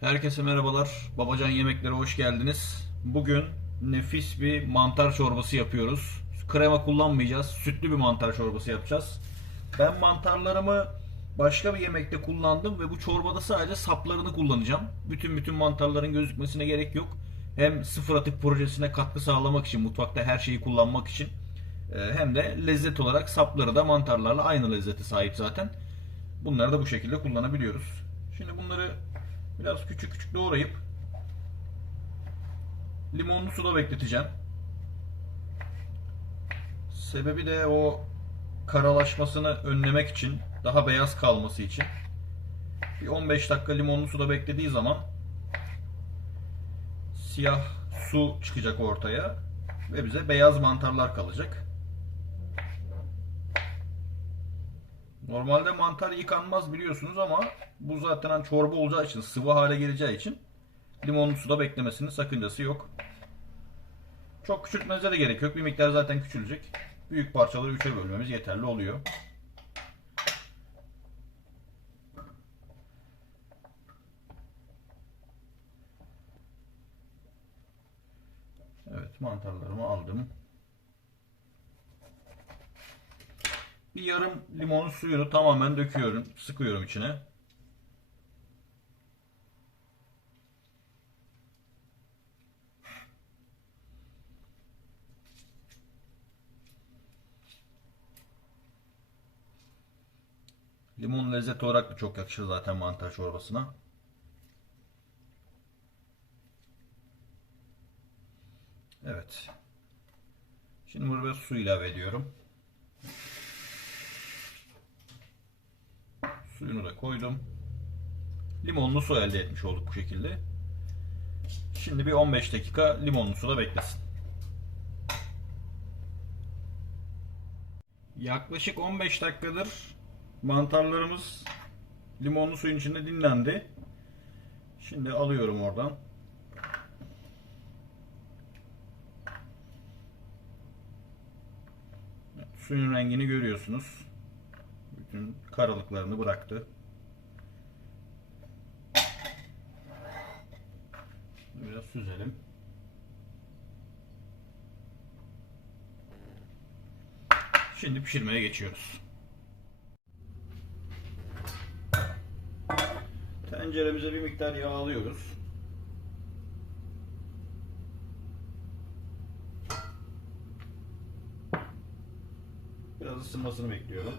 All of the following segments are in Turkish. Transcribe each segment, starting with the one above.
Herkese merhabalar. Babacan Yemeklere hoş geldiniz. Bugün nefis bir mantar çorbası yapıyoruz. Krema kullanmayacağız. Sütlü bir mantar çorbası yapacağız. Ben mantarlarımı başka bir yemekte kullandım ve bu çorbada sadece saplarını kullanacağım. Bütün bütün mantarların gözükmesine gerek yok. Hem sıfır atık projesine katkı sağlamak için, mutfakta her şeyi kullanmak için e, hem de lezzet olarak sapları da mantarlarla aynı lezzete sahip zaten. Bunları da bu şekilde kullanabiliyoruz. Şimdi bunları biraz küçük küçük doğrayıp limonlu suda bekleteceğim. Sebebi de o karalaşmasını önlemek için, daha beyaz kalması için. Bir 15 dakika limonlu suda beklediği zaman siyah su çıkacak ortaya ve bize beyaz mantarlar kalacak. Normalde mantar yıkanmaz biliyorsunuz ama bu zaten hani çorba olacağı için, sıvı hale geleceği için limonlu suda beklemesinin sakıncası yok. Çok küçültmenize de gerek yok. Bir miktar zaten küçülecek. Büyük parçaları üçe bölmemiz yeterli oluyor. Evet mantarlarımı aldım. Bir yarım limonun suyunu tamamen döküyorum. Sıkıyorum içine. Limon lezzet olarak da çok yakışır zaten mantar çorbasına. Evet. Şimdi buraya su ilave ediyorum. Suyunu da koydum. Limonlu su elde etmiş olduk bu şekilde. Şimdi bir 15 dakika limonlu suda beklesin. Yaklaşık 15 dakikadır mantarlarımız limonlu suyun içinde dinlendi. Şimdi alıyorum oradan. Suyun rengini görüyorsunuz. Bütün karalıklarını bıraktı. Biraz süzelim. Şimdi pişirmeye geçiyoruz. Tenceremize bir miktar yağ alıyoruz. Biraz ısınmasını bekliyorum.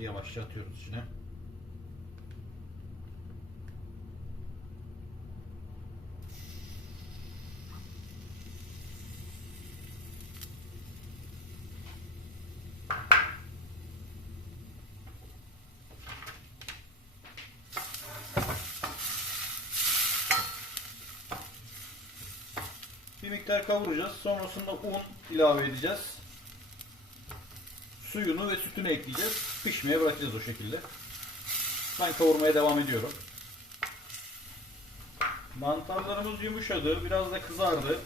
Mantarlarımızı yavaşça atıyoruz içine. Bir miktar kavuracağız. Sonrasında un ilave edeceğiz. Suyunu ve sütünü ekleyeceğiz. Pişmeye bırakacağız o şekilde. Ben kavurmaya devam ediyorum. Mantarlarımız yumuşadı. Biraz da kızardı.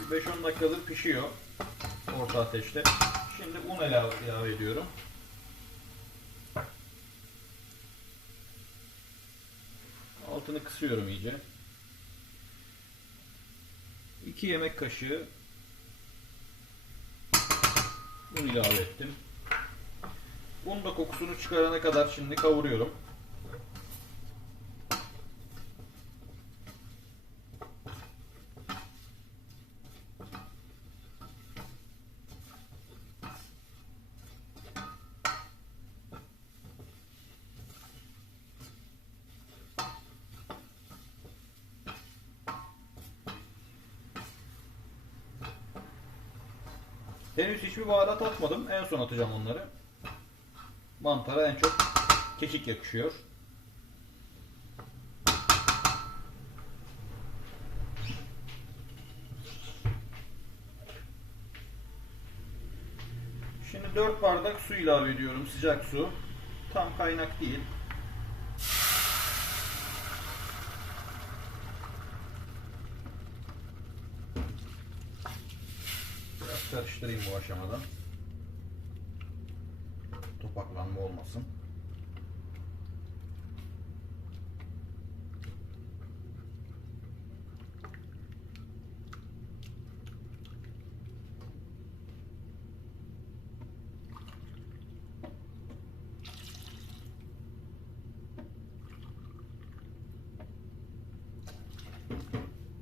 Bir 5-10 dakikadır pişiyor. Orta ateşte. Şimdi un ilave ediyorum. Altını kısıyorum iyice. 2 yemek kaşığı un ilave ettim. Un da kokusunu çıkarana kadar şimdi kavuruyorum. Henüz hiçbir baharat atmadım. En son atacağım onları. Mantara en çok kekik yakışıyor. Şimdi 4 bardak su ilave ediyorum. Sıcak su. Tam kaynak değil. Karıştırayım bu aşamada. Topaklanma olmasın.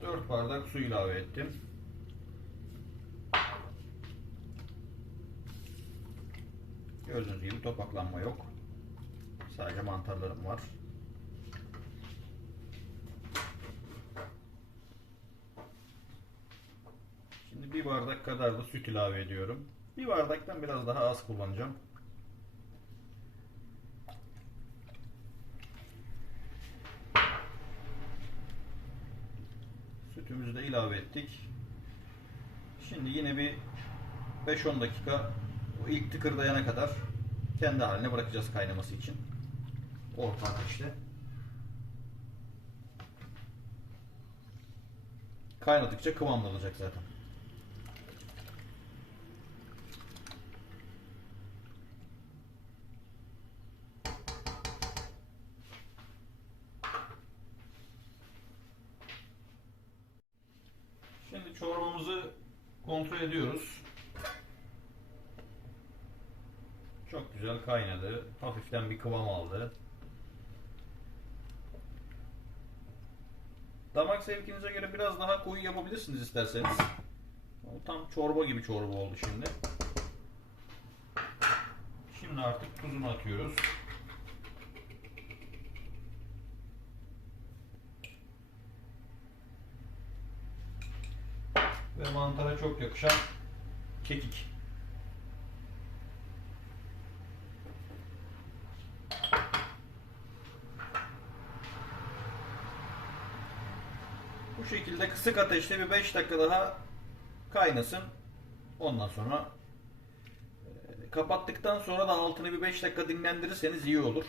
Dört bardak su ilave ettim. Gördüğünüz gibi topaklanma yok. Sadece mantarlarım var. Şimdi bir bardak kadar da süt ilave ediyorum. Bir bardaktan biraz daha az kullanacağım. Sütümüzü de ilave ettik. Şimdi yine bir 5-10 dakika o ilk tıkırdayana kadar kendi haline bırakacağız kaynaması için. Orta ateşte. Kaynadıkça kıvamlı olacak zaten. Şimdi çorbamızı kontrol ediyoruz. Çok güzel kaynadı. Hafiften bir kıvam aldı. Damak zevkinize göre biraz daha koyu yapabilirsiniz isterseniz. O tam çorba gibi çorba oldu şimdi. Şimdi artık tuzunu atıyoruz. Ve mantara çok yakışan kekik. Bu şekilde kısık ateşte bir 5 dakika daha kaynasın. Ondan sonra e, kapattıktan sonra da altını bir 5 dakika dinlendirirseniz iyi olur.